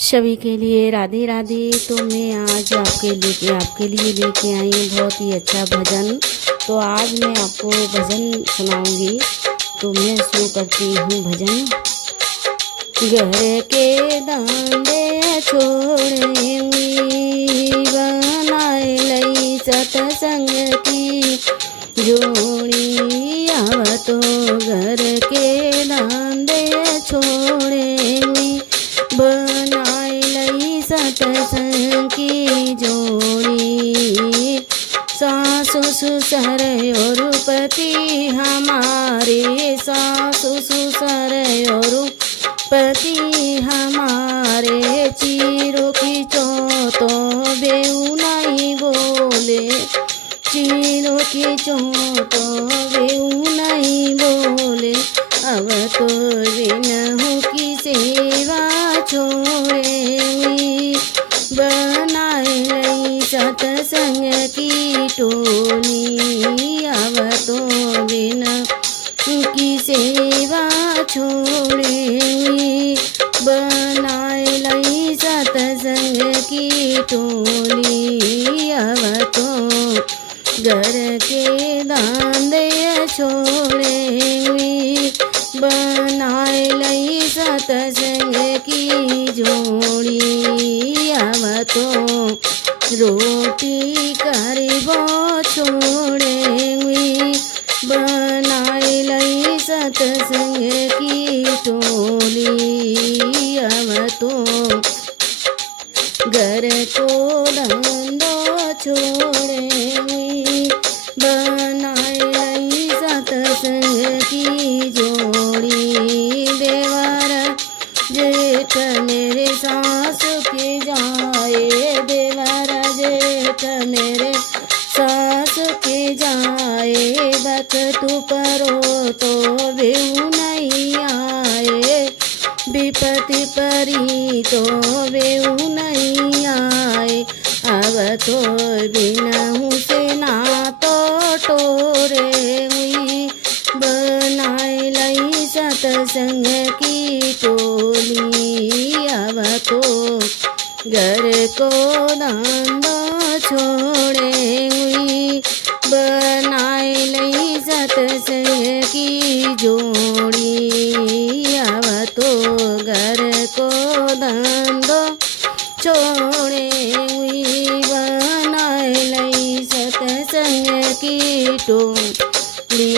सभी के लिए राधे राधे। तो मैं आज आपके लिए लेके आई हूँ बहुत ही अच्छा भजन। तो आज मैं आपको भजन सुनाऊंगी। तो मैं शुरू करती हूँ भजन। घर के दांडे छोड़े बनाए लई सतसंग की जोड़ी आवतो। घर के दांडे छोड़े बनाए लई सतसंग की जोड़ी। सासु ससुर और पति हमारे, सासु ससुर और पति हमारे। चीरो खींचो तो बेऊ नहीं बोले, चीरो खींचो तो बेऊ नहीं बोले। अब तो बिनहु की सेवा छोड़ेंगी बनाए लई सतसंग की टोली। अब तो बिनहु की सेवा छोड़ेंगी बनाए लई सतसंग की टोली। अब तो घर के दांडे छोड़ेंगी बनाए लई सतसंग की जोड़ी। अब तो रोटी करबो छोड़ेंगी बनाए लई सतसंग की टोली। अब तो घर को धंधो छोड़ेंगी बनाए लई सतसंग की जोड़ी। देवर जेठ मेरे सास के जाए, देवर जेठ मेरे सास के जाए। बखत परो तो बेऊ नहीं आए, विपत्ति परी तो बेऊ नहीं आए। अब तो बिनहु से ना तो टोरे हुई बनाए लई सतसंग की टोली। अब तो घर को दांडो छोड़े हुई बनाए लई सतसंग की जोड़ी। अब तो घर को दांडो छोड़े हुई बनाए लई सतसंग की टोली।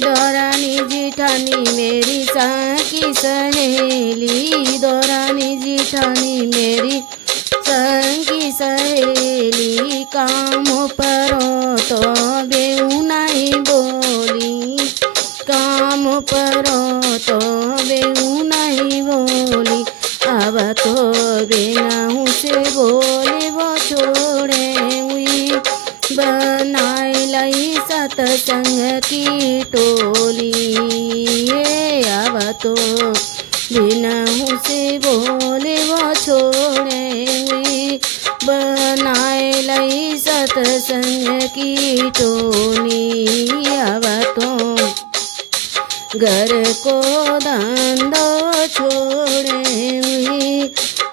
दौरानी जिठानी मेरी साकी सहेली, दौरानी जिठानी मेरी संगी सहेली। काम परो तो बेऊ नहीं बोली, काम परो तो बेऊ नहीं बोली। अब तो बिनहु से बोले वो छोड़े हुई बनाए लई सतसंग की टोली। अब तो बिनहु से बोले वो छोड़े हुई बनाए लई सतसंग की टोली। अब तो घर को दांडो छोड़े हुई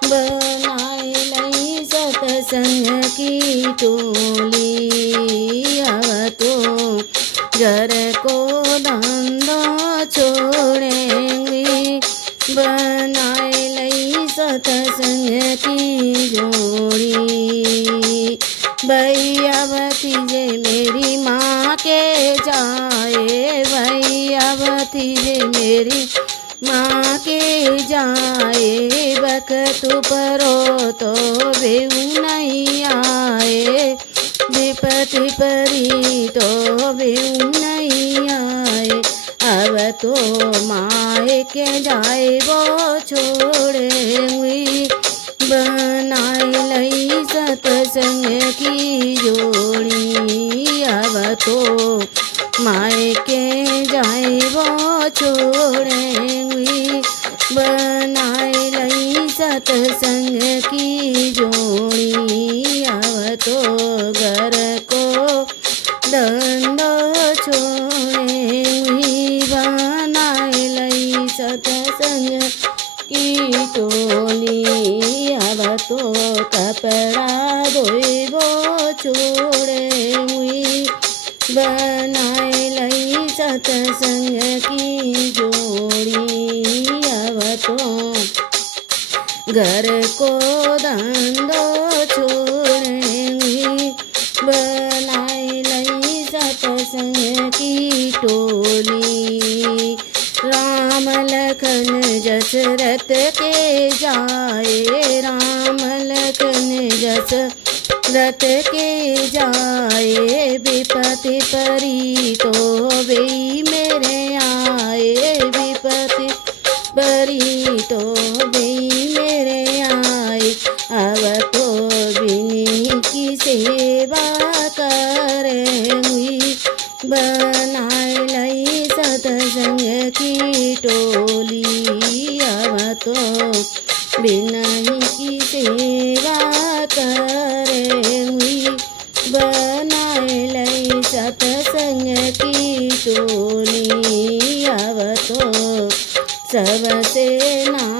बनाए लई सतसंग की टोली। अब तो घर को दांडो छोड़ेंगी बनाए लई सतसंग की जोड़ी। भैया भतीजे मेरी माँ के जाए, भैया भतीजे मेरी माँ के जाए। बखत परो तो बेऊ नहीं आए, विपत्ति परी तो बेऊ नहीं आए। अब तो माए के जाए वो छोड़े हुई बनाए लई सतसंग की जोड़ी। अब तो माए के जाए वो छोड़े हुई बनाए लई सतसंग की जोड़ी। अब तो घर को दंडो छोड़े हुई बनाए लई सतसंग की टोली। घर को धंधो छोड़ेंगी, बनाई लई सतसंग की टोली। राम लखन दशरथ के जाए, राम लखन दशरथ के जाए, विपत्ति परी तो वे मेरे आए, विपत्ति परी तो वे मेरे आए। अब तो बिन्हीं की सेवा करेंगी, बनाए लई सतसंग की टोली। अब तो बिन्हीं की सेवा करेंगी, बनाए लई सतसंग की टोली। अब तो सबसे ना